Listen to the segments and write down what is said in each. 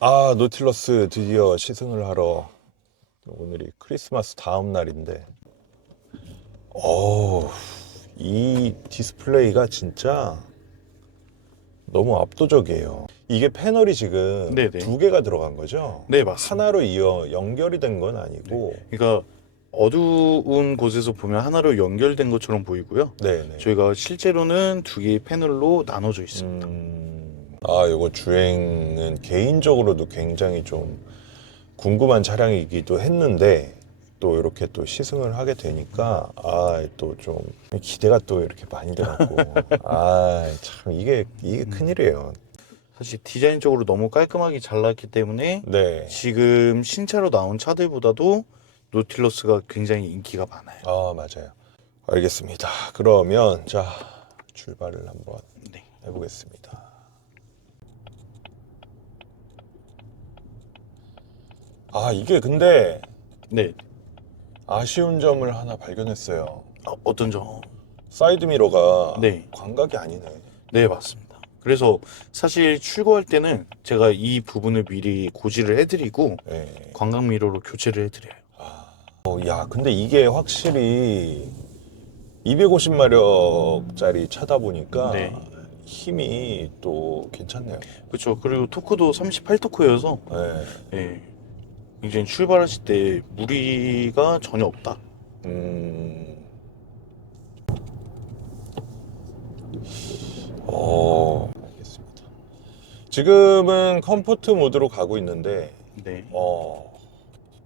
노틸러스 드디어 시승을 하러 오늘이 크리스마스 다음 날인데 이 디스플레이가 진짜 너무 압도적이에요. 이게 패널이 지금 네네. 두 개가 들어간 거죠? 네, 맞습니다. 하나로 이어 연결이 된 건 아니고. 그러니까 어두운 곳에서 보면 하나로 연결된 것처럼 보이고요. 네네. 저희가 실제로는 두 개의 패널로 나눠져 있습니다. 이거 주행은 개인적으로도 굉장히 좀 궁금한 차량이기도 했는데 또 이렇게 또 시승을 하게 되니까 또 좀 기대가 또 이렇게 많이 돼갖고 참 이게 큰일이에요. 사실 디자인적으로 너무 깔끔하게 잘 나왔기 때문에 네. 지금 신차로 나온 차들보다도 노틸러스가 굉장히 인기가 많아요. 맞아요. 알겠습니다. 그러면 자 출발을 한번 네. 해보겠습니다. 이게 근데 네. 아쉬운 점을 하나 발견했어요. 어떤 점? 사이드 미러가 네. 광각이 아니네. 네, 맞습니다. 그래서 사실 출고할 때는 제가 이 부분을 미리 고지를 해드리고 네. 광각 미러로 교체를 해드려요. 근데 이게 확실히 250마력짜리 차다 보니까 네. 힘이 또 괜찮네요. 그렇죠. 그리고 토크도 38토크여서 네. 굉장히 출발하실 때 무리가 전혀 없다. 알겠습니다. 지금은 컴포트 모드로 가고 있는데, 네.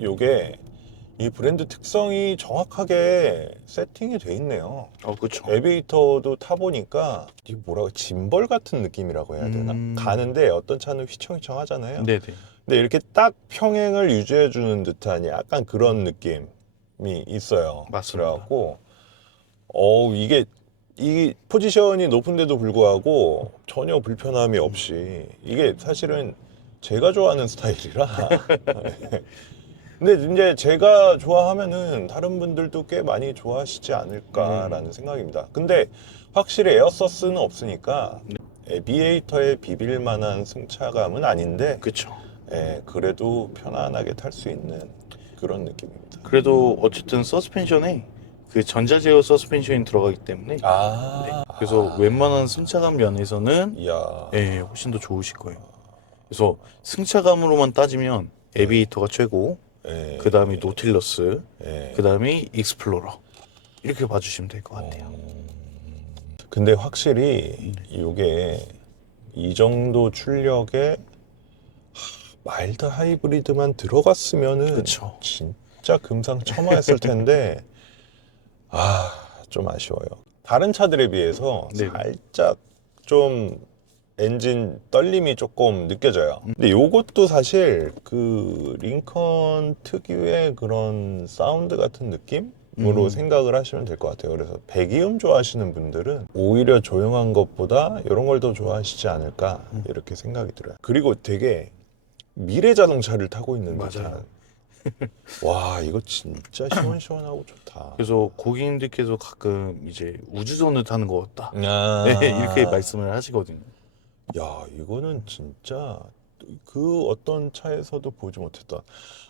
요게 이 브랜드 특성이 정확하게 세팅이 돼 있네요. 그렇죠. 에비에이터도 타보니까 이게 짐벌 같은 느낌이라고 해야 되나? 가는데 어떤 차는 휘청휘청 하잖아요. 네네. 근데 이렇게 딱 평행을 유지해주는 듯한 약간 그런 느낌이 있어요. 맞습니다. 그래갖고 이게 이 포지션이 높은데도 불구하고 전혀 불편함이 없이 이게 사실은 제가 좋아하는 스타일이라 근데 이제 제가 좋아하면은 다른 분들도 꽤 많이 좋아하시지 않을까라는 생각입니다. 근데 확실히 에어서스는 없으니까 에비에이터에 비빌 만한 승차감은 아닌데 그렇죠. 그래도 편안하게 탈 수 있는 그런 느낌입니다. 그래도 어쨌든 서스펜션에 그 전자제어 서스펜션이 들어가기 때문에 그래서 웬만한 승차감 면에서는 이야. 훨씬 더 좋으실 거예요. 그래서 승차감으로만 따지면 에비에이터가 최고, 그 다음에 노틸러스, 그 다음에 익스플로러 이렇게 봐주시면 될 것 같아요. 근데 확실히 이게 이 정도 출력에 마일드 하이브리드만 들어갔으면은 그쵸. 진짜 금상첨화했을 텐데 좀 아쉬워요. 다른 차들에 비해서 네. 살짝 좀 엔진 떨림이 조금 느껴져요. 근데 요것도 사실 그 링컨 특유의 그런 사운드 같은 느낌으로 생각을 하시면 될 것 같아요. 그래서 배기음 좋아하시는 분들은 오히려 조용한 것보다 이런 걸 더 좋아하시지 않을까 이렇게 생각이 들어요. 그리고 되게 미래 자동차를 타고 있는 맞아요. 듯한 와 이거 진짜 시원시원하고 좋다. 그래서 고객님들께서 가끔 이제 우주선을 타는 것 같다. 아. 이렇게 말씀을 하시거든요. 야, 이거는 진짜 그 어떤 차에서도 보지 못했던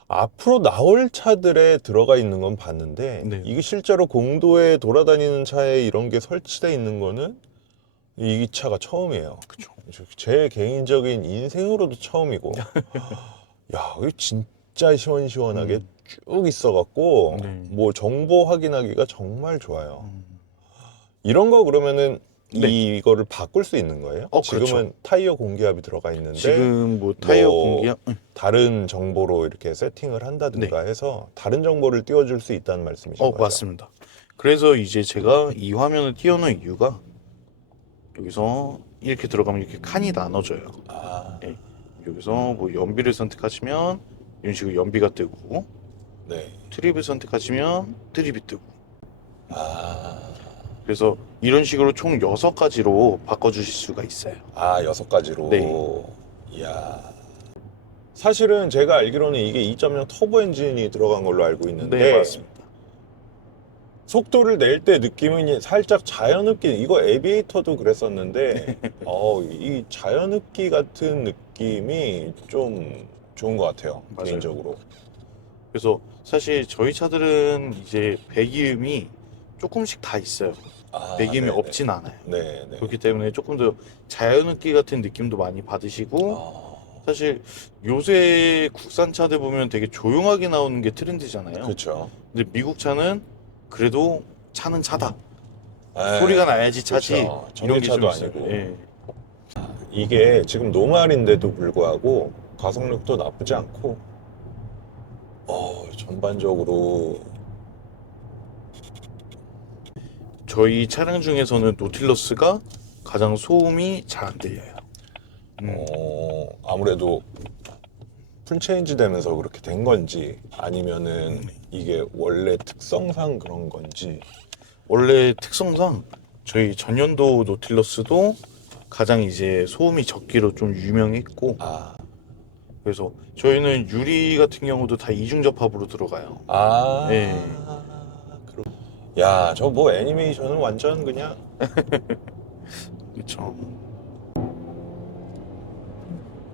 앞으로 나올 차들에 들어가 있는 건 봤는데 네. 이게 실제로 공도에 돌아다니는 차에 이런 게 설치되어 있는 거는 이 차가 처음이에요. 그쵸. 제 개인적인 인생으로도 처음이고 야, 이거 진짜 시원시원하게 쭉 있어갖고 뭐 정보 확인하기가 정말 좋아요. 이런 거 그러면은 이거를 바꿀 수 있는 거예요? 지금은 그렇죠. 타이어 공기압이 들어가 있는데 지금 뭐 타이어 공기압 다른 정보로 이렇게 세팅을 한다든가 해서 다른 정보를 띄워줄 수 있다는 말씀이신 거죠? 맞습니다. 그래서 이제 제가 이 화면을 띄워놓은 이유가 여기서 이렇게 들어가면 이렇게 칸이 나눠져요. 여기서 뭐 연비를 선택하시면 이런 식으로 연비가 뜨고 트립을 선택하시면 트립이 뜨고 그래서 이런 식으로 총 6가지로 바꿔주실 수가 있어요. 6가지로. 네. 이야. 사실은 제가 알기로는 이게 2.0 터보 엔진이 들어간 걸로 알고 있는데 네, 맞습니다. 속도를 낼 때 느낌은 살짝 자연흡기, 이거 에비에이터도 그랬었는데 이 자연흡기 같은 느낌이 좀 좋은 것 같아요. 맞아요. 개인적으로. 그래서 사실 저희 차들은 이제 배기음이 조금씩 다 있어요. 배기음이 네네. 없진 않아요. 네네. 그렇기 때문에 조금 더 자연흡기 같은 느낌도 많이 받으시고, 아, 사실 요새 국산 차들 보면 되게 조용하게 나오는 게 트렌드잖아요. 그렇죠. 근데 미국 차는 그래도 차는 차다. 에이, 소리가 나야지 차지. 그렇죠. 이런 게 좀 전기차도 있어요. 아니고. 예. 이게 지금 노말인데도 불구하고 가속력도 나쁘지 않고 전반적으로 저희 차량 중에서는 노틸러스가 가장 소음이 잘 안 들려요. 아무래도 풀체인지 되면서 그렇게 된 건지 아니면은 이게 원래 특성상 그런 건지. 원래 특성상 저희 전년도 노틸러스도 가장 이제 소음이 적기로 좀 유명했고, 아, 그래서 저희는 유리 같은 경우도 다 이중 접합으로 들어가요. 아, 예. 야, 저 뭐 애니메이션은 완전 그냥 그렇죠.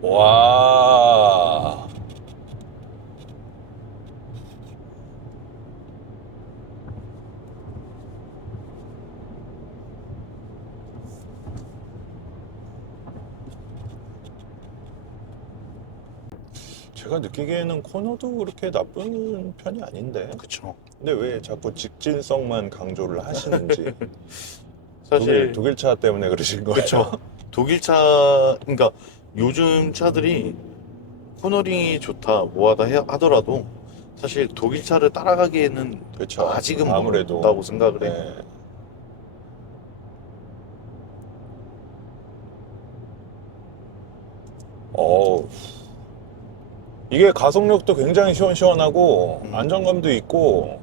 와. 제가 느끼기에는 코너도 그렇게 나쁜 편이 아닌데. 그렇죠. 근데 왜 자꾸 직진성만 강조를 하시는지. 사실 독일차 때문에 그러신 거예요? 그렇죠. 독일 차, 그러니까 요즘 차들이 코너링이 좋다, 뭐하다 하더라도 사실 독일 차를 따라가기에는 그렇죠. 아직은 아무래도. 멀다고 생각을 해요. 네. 어우. 이게 가속력도 굉장히 시원시원하고 안정감도 있고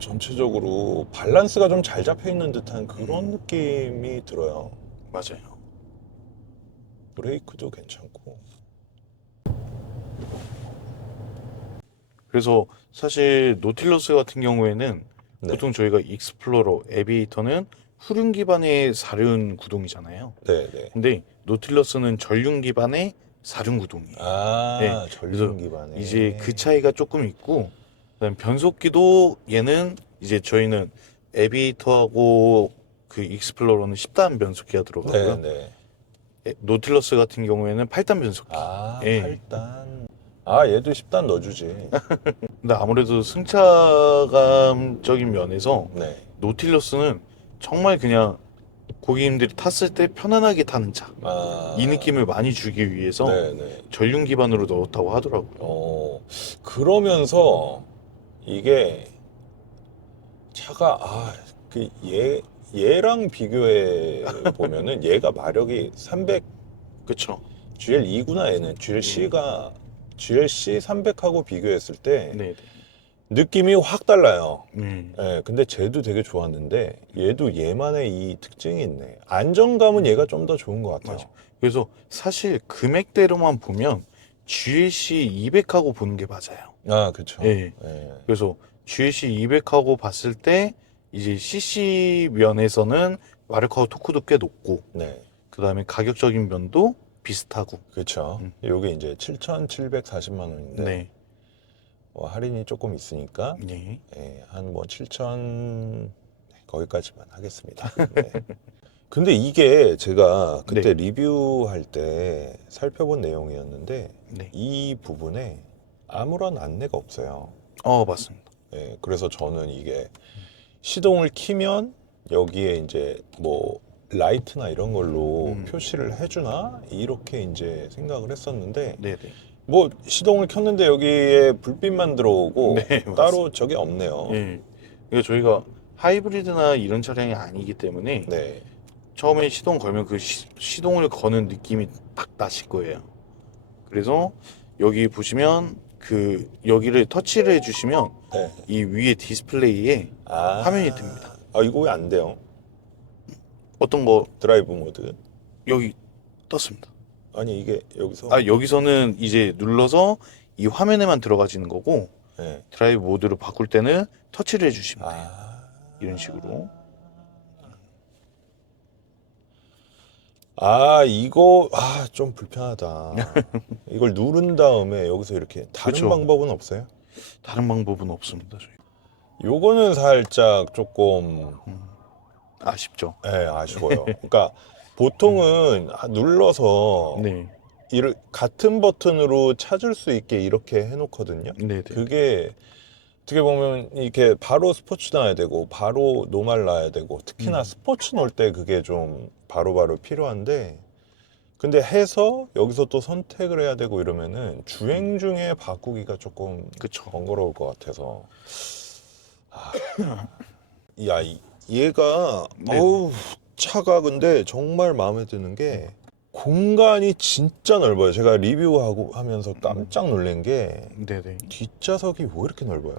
전체적으로 밸런스가 좀 잘 잡혀 있는 듯한 그런 느낌이 들어요. 맞아요. 브레이크도 괜찮고. 그래서 사실 노틸러스 같은 경우에는 네. 보통 저희가 익스플로러, 에비에이터는 후륜 기반의 사륜 구동이잖아요. 네네. 근데 노틸러스는 전륜 기반의 사륜 구동이에요. 네, 전륜 기반에. 이제 그 차이가 조금 있고, 그다음 변속기도 얘는 이제 저희는 에비에이터하고 그 익스플로러는 10단 변속기가 들어가고요. 네네. 노틸러스 같은 경우에는 8단 변속기. 예. 8단. 얘도 10단 넣어주지. 근데 아무래도 승차감적인 면에서 네. 노틸러스는 정말 그냥 고객님들이 탔을 때 편안하게 타는 차. 이 느낌을 많이 주기 위해서 네네. 전륜 기반으로 넣었다고 하더라고요. 그러면서 이게 차가 얘랑 비교해 보면은 얘가 마력이 300 그쵸? GL2구나. 얘는 GLC가 GLC 300하고 비교했을 때 네. 느낌이 확 달라요. 네. 예, 근데 쟤도 되게 좋았는데 얘도 얘만의 이 특징이 있네. 안정감은 얘가 좀 더 좋은 것 같아요. 맞아. 그래서 사실 금액대로만 보면 GLC 200하고 보는 게 맞아요. 그쵸. 예. 예. 그래서 GLC 200하고 봤을 때 이제 CC 면에서는 마력하고 토크도 꽤 높고, 네. 그 다음에 가격적인 면도 비슷하고. 그쵸. 요게 이제 7,740만 원인데 네. 할인이 조금 있으니까 네. 한 뭐 7,000 거기까지만 하겠습니다. 네. 근데 이게 제가 그때 네. 리뷰할 때 살펴본 내용이었는데 네. 이 부분에 아무런 안내가 없어요. 맞습니다. 그래서 저는 이게 시동을 키면 여기에 이제 뭐 라이트나 이런 걸로 표시를 해주나 이렇게 이제 생각을 했었는데 네네. 뭐 시동을 켰는데 여기에 불빛만 들어오고 네, 따로 저게 없네요. 예. 그러니까 저희가 하이브리드나 이런 차량이 아니기 때문에 네. 처음에 시동 걸면 그 시동을 거는 느낌이 딱 나실 거예요. 그래서 여기 보시면 그 여기를 터치를 해주시면 네. 이 위에 디스플레이에 화면이 뜹니다. 이거 왜 안 돼요? 어떤 거 드라이브 모드. 여기 떴습니다. 아니 이게 여기서 여기서는 이제 눌러서 이 화면에만 들어가지는 거고, 네. 드라이브 모드를 바꿀 때는 터치를 해주시면 돼요. 이런 식으로. 이거 좀 불편하다. 이걸 누른 다음에 여기서 이렇게 다른 그쵸. 방법은 없어요? 다른 방법은 없습니다. 저희. 요거는 살짝 조금 아쉽죠. 아쉬워요. 그러니까 보통은 눌러서 네, 같은 버튼으로 찾을 수 있게 이렇게 해놓거든요. 네, 네. 그게 어떻게 보면 이렇게 바로 스포츠 나야 되고 바로 노말 나야 되고 특히나 스포츠 놓을 때 그게 좀 바로바로 필요한데, 근데 해서 여기서 또 선택을 해야 되고 이러면은 주행 중에 바꾸기가 조금 그쵸. 번거로울 것 같아서. 야, 얘가 네. 차가 근데 정말 마음에 드는 게 공간이 진짜 넓어요. 제가 리뷰하고 하면서 깜짝 놀란 게 네, 네. 뒷좌석이 왜 이렇게 넓어요?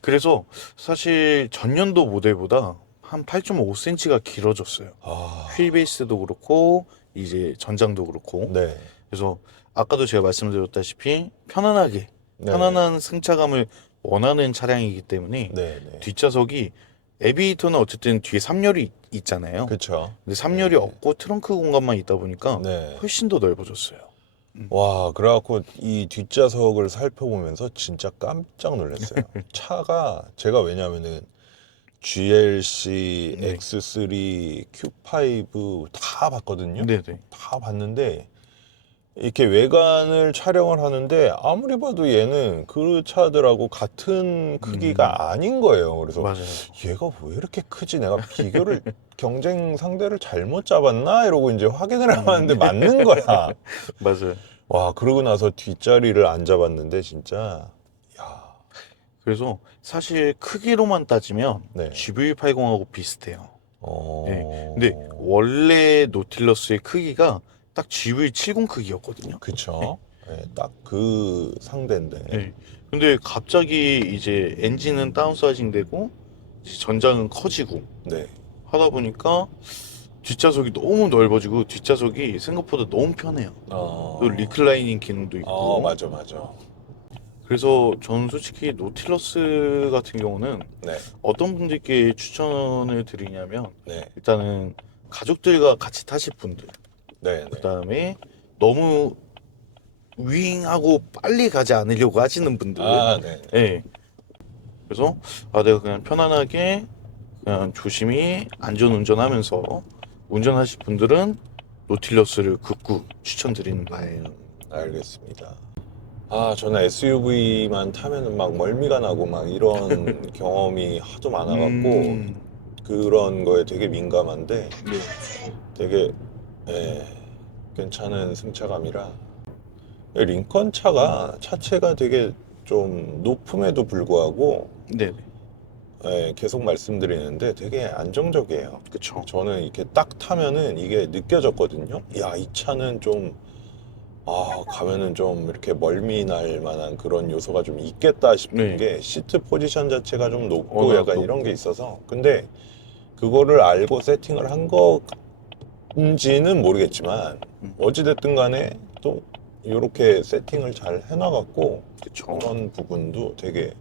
그래서 사실 전년도 모델보다 한 8.5cm가 길어졌어요. 휠 베이스도 그렇고 이제 전장도 그렇고. 네. 그래서 아까도 제가 말씀드렸다시피 편안하게 네. 편안한 승차감을 원하는 차량이기 때문에 네, 네. 뒷좌석이 에비에이터는 어쨌든 뒤에 3열이 있잖아요. 그렇죠. 근데 3열이 네. 없고 트렁크 공간만 있다 보니까 네. 훨씬 더 넓어졌어요. 와, 그래갖고 이 뒷좌석을 살펴보면서 진짜 깜짝 놀랐어요. 차가 제가 왜냐면은 GLC, 네. X3, Q5 다 봤거든요. 네네. 다 봤는데 이렇게 외관을 촬영을 하는데 아무리 봐도 얘는 그 차들하고 같은 크기가 아닌 거예요. 그래서 맞아요. 얘가 왜 이렇게 크지? 내가 비교를 경쟁 상대를 잘못 잡았나? 이러고 이제 확인을 해봤는데 맞는 거야. 맞아요. 와, 그러고 나서 뒷자리를 안 잡았는데 진짜 야, 그래서 사실 크기로만 따지면 네. GV80하고 비슷해요. 어, 네. 근데 원래 노틸러스의 크기가 딱 GV70 크기였거든요. 그쵸? 네, 딱 그 상대인데. 네. 근데 갑자기 이제 엔진은 다운사이징 되고 이제 전장은 커지고 네. 하다 보니까 뒷좌석이 너무 넓어지고 뒷좌석이 생각보다 너무 편해요. 또 리클라이닝 기능도 있고. 맞아, 맞아. 그래서 저는 솔직히 노틸러스 같은 경우는 네, 어떤 분들께 추천을 드리냐면 네, 일단은 가족들과 같이 타실 분들, 네, 네. 그다음에 너무 윙하고 빨리 가지 않으려고 하시는 분들. 네. 예. 그래서 내가 그냥 편안하게 그냥 조심히 안전 운전하면서 운전하실 분들은 노틸러스를 극구 추천드리는 바예요. 알겠습니다. 저는 SUV만 타면은 막 멀미가 나고 막 이런 경험이 하도 많아갖고 그런 거에 되게 민감한데 되게 괜찮은 승차감이라. 링컨 차가 차체가 되게 좀 높음에도 불구하고 네네. 계속 말씀드리는데 되게 안정적이에요. 그쵸. 저는 이렇게 딱 타면은 이게 느껴졌거든요. 야, 이 차는 좀 가면은 좀 이렇게 멀미 날 만한 그런 요소가 좀 있겠다 싶은 네. 게 시트 포지션 자체가 좀 높고 워낙 약간 높고. 이런 게 있어서. 근데 그거를 알고 세팅을 한 건지는 모르겠지만 어찌됐든 간에 또 이렇게 세팅을 잘 해놔갖고 그쵸. 그런 부분도 되게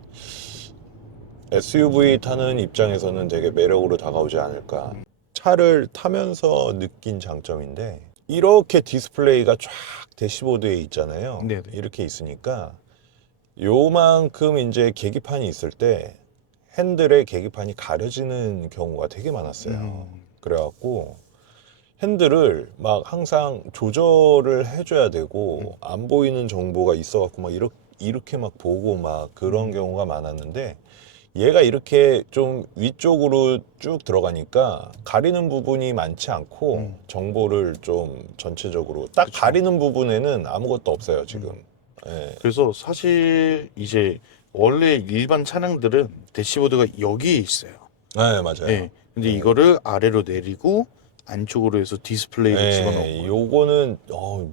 SUV 타는 입장에서는 되게 매력으로 다가오지 않을까. 차를 타면서 느낀 장점인데 이렇게 디스플레이가 쫙 대시보드에 있잖아요. 네네. 이렇게 있으니까 요만큼 이제 계기판이 있을 때 핸들에 계기판이 가려지는 경우가 되게 많았어요. 그래갖고 핸들을 막 항상 조절을 해줘야 되고 안 보이는 정보가 있어갖고 막 이렇게 막 보고 막 그런 경우가 많았는데 얘가 이렇게 좀 위쪽으로 쭉 들어가니까 가리는 부분이 많지 않고 정보를 좀 전체적으로 딱 그쵸. 가리는 부분에는 아무것도 없어요 지금. 예. 그래서 사실 이제 원래 일반 차량들은 대시보드가 여기에 있어요. 네, 맞아요. 네. 근데 이거를 아래로 내리고 안쪽으로 해서 디스플레이를 집어넣고. 요거는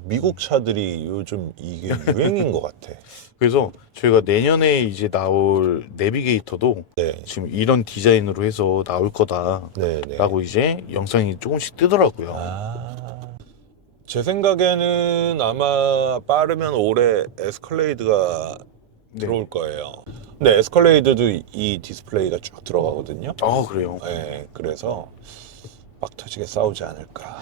미국 차들이 요즘 이게 유행인 것 같아. 그래서 저희가 내년에 이제 나올 내비게이터도 네, 지금 이런 디자인으로 해서 나올 거다라고 네, 네. 이제 영상이 조금씩 뜨더라고요. 제 생각에는 아마 빠르면 올해 에스컬레이드가 들어올 거예요. 근데 에스컬레이드도 이 디스플레이가 쭉 들어가거든요. 아, 그래요? 네, 그래서 막 터지게 싸우지 않을까.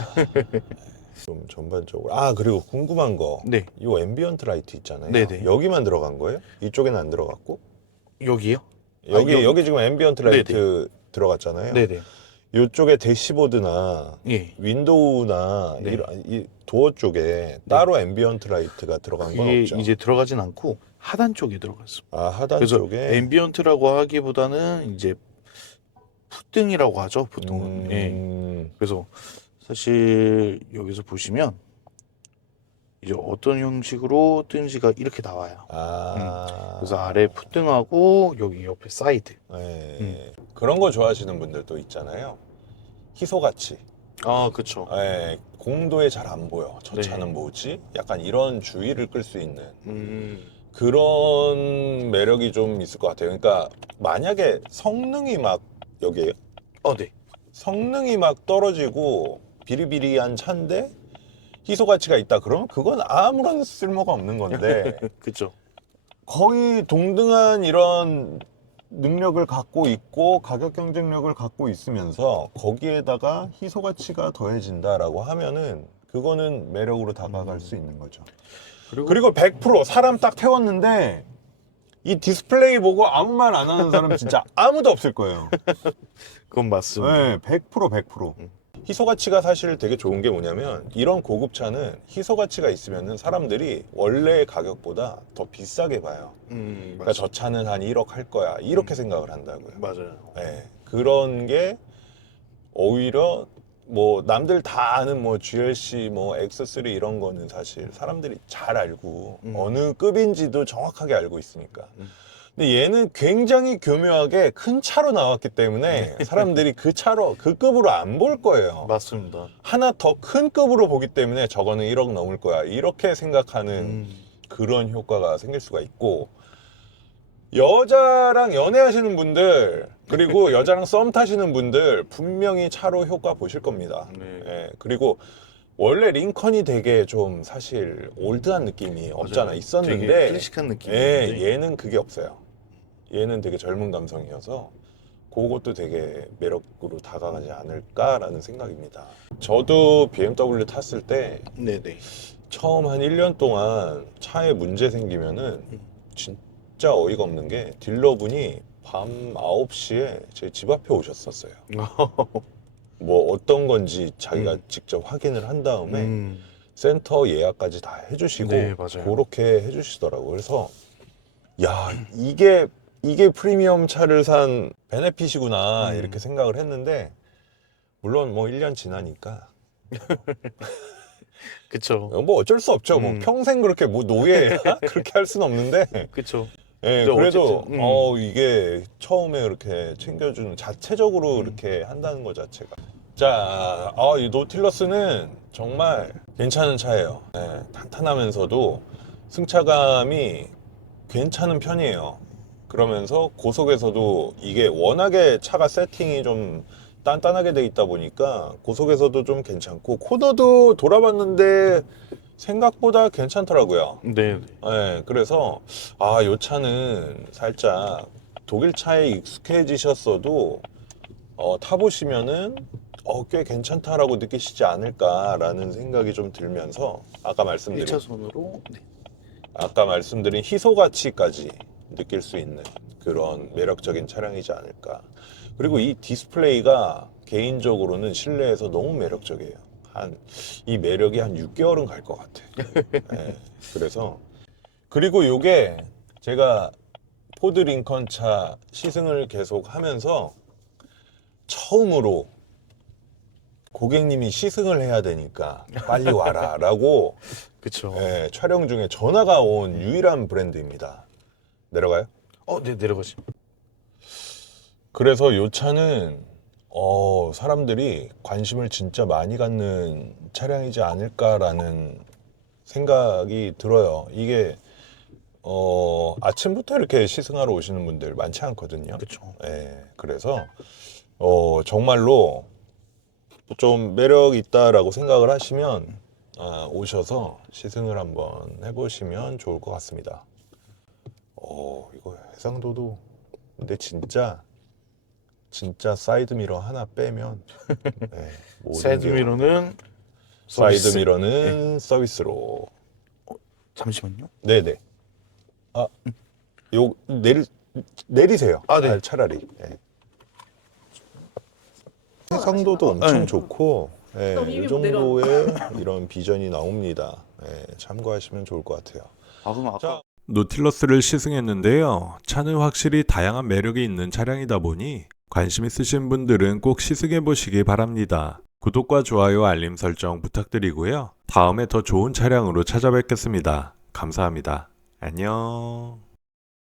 좀 전반적으로. 아, 그리고 궁금한 거. 네. 이 앰비언트 라이트 있잖아요. 네네. 여기만 들어간 거예요? 이쪽에는 안 들어갔고? 여기요? 여기 지금 앰비언트 라이트 들어갔잖아요. 네네. 이쪽에 대시보드나 예. 윈도우나 네. 이 도어 쪽에 따로 앰비언트 라이트가 들어간 건 그게 없죠. 이제 들어가진 않고 하단 쪽에 들어갔습니다. 아, 하단 그래서 쪽에. 앰비언트라고 하기보다는 이제 푸등이라고 하죠, 보통은. 예. 그래서 사실 여기서 보시면 이제 어떤 형식으로 뜨는지가 이렇게 나와요. 아. 그래서 아래 푸등하고 여기 옆에 사이드. 네. 그런 거 좋아하시는 분들도 있잖아요. 희소같이. 아, 그쵸. 네. 공도에 잘 안 보여. 저 네. 차는 뭐지? 약간 이런 주의를 끌 수 있는 음, 그런 매력이 좀 있을 것 같아요. 그러니까 만약에 성능이 막 여기에요. 네. 성능이 막 떨어지고 비리비리한 차인데 희소 가치가 있다 그러면 그건 아무런 쓸모가 없는 건데 그쵸. 거의 동등한 이런 능력을 갖고 있고 가격 경쟁력을 갖고 있으면서 거기에다가 희소 가치가 더해진다라고 하면은 그거는 매력으로 다가갈 수 있는 거죠. 그리고 100% 사람 딱 태웠는데 이 디스플레이 보고 아무 말 안 하는 사람 진짜 아무도 없을 거예요. 그건 맞습니다. 네, 100%. 희소 가치가 사실 되게 좋은 게 뭐냐면 이런 고급차는 희소 가치가 있으면은 사람들이 원래 가격보다 더 비싸게 봐요. 그러니까 저 차는 한 1억 할 거야. 이렇게 생각을 한다고요. 맞아요. 네, 그런 게 오히려 뭐 남들 다 아는 뭐 GLC 뭐 X3 이런 거는 사실 사람들이 잘 알고 어느 급인지도 정확하게 알고 있으니까. 근데 얘는 굉장히 교묘하게 큰 차로 나왔기 때문에 사람들이 그 차로 그 급으로 안 볼 거예요. 맞습니다. 하나 더 큰 급으로 보기 때문에 저거는 1억 넘을 거야. 이렇게 생각하는 그런 효과가 생길 수가 있고 여자랑 연애하시는 분들 그리고 여자랑 썸 타시는 분들 분명히 차로 효과 보실 겁니다. 네. 예, 그리고 원래 링컨이 되게 좀 사실 올드한 느낌이 없잖아 맞아요. 있었는데 되게 클래식한 느낌인데. 예, 얘는 그게 없어요. 얘는 되게 젊은 감성이어서 그것도 되게 매력으로 다가가지 않을까라는 생각입니다. 저도 BMW 탔을 때 네네. 처음 한 1년 동안 차에 문제 생기면은 진짜 어이가 없는 게 딜러분이 밤 9시에 제 집 앞에 오셨었어요. 뭐 어떤 건지 자기가 직접 확인을 한 다음에 센터 예약까지 다 해주시고 네, 맞아요. 그렇게 해주시더라고요. 그래서 야 이게 프리미엄 차를 산 베네핏이구나 이렇게 생각을 했는데 물론 뭐 1년 지나니까 그쵸. 뭐 어쩔 수 없죠. 뭐 평생 그렇게 뭐 노예야 그렇게 할 수는 없는데 그쵸. 예, 근데 그래도 어쨌든, 이게 처음에 그렇게 챙겨주는 자체적으로 이렇게 한다는 것 자체가 자, 이 노틸러스는 정말 괜찮은 차예요. 예, 탄탄하면서도 승차감이 괜찮은 편이에요. 그러면서 고속에서도 이게 워낙에 차가 세팅이 좀 단단하게 돼 있다 보니까 고속에서도 좀 괜찮고 코너도 돌아봤는데 생각보다 괜찮더라고요. 네. 네, 그래서 이 차는 살짝 독일 차에 익숙해지셨어도 타보시면은 꽤 괜찮다라고 느끼시지 않을까라는 생각이 좀 들면서 아까 말씀드린 희소 가치까지 느낄 수 있는 그런 매력적인 차량이지 않을까. 그리고 이 디스플레이가 개인적으로는 실내에서 너무 매력적이에요. 이 매력이 한 6개월은 갈 것 같아. 네, 그리고 요게 제가 포드 링컨 차 시승을 계속 하면서 처음으로 고객님이 시승을 해야 되니까 빨리 와라 라고 그쵸. 촬영 중에 전화가 온 유일한 브랜드입니다. 내려가요? 네, 내려가시죠. 그래서 이 차는 사람들이 관심을 진짜 많이 갖는 차량이지 않을까라는 생각이 들어요. 이게 아침부터 이렇게 시승하러 오시는 분들 많지 않거든요. 그쵸. 그래서 정말로 좀 매력 있다라고 생각을 하시면 오셔서 시승을 한번 해보시면 좋을 것 같습니다. 이거 해상도도 근데 진짜 사이드 미러 하나 빼면 네, 모든 사이드 게 미러는 사이드 서비스. 미러는 서비스로. 잠시만요. 네네. 요 내리세요. 네. 차라리. 네. 해상도도 엄청 네. 좋고, 이 이미 정도의 이런 비전이 나옵니다. 참고하시면 좋을 것 같아요. 그럼 아까 자, 노틸러스를 시승했는데요. 차는 확실히 다양한 매력이 있는 차량이다 보니 관심 있으신 분들은 꼭 시승해 보시기 바랍니다. 구독과 좋아요, 알림 설정 부탁드리고요. 다음에 더 좋은 차량으로 찾아뵙겠습니다. 감사합니다. 안녕.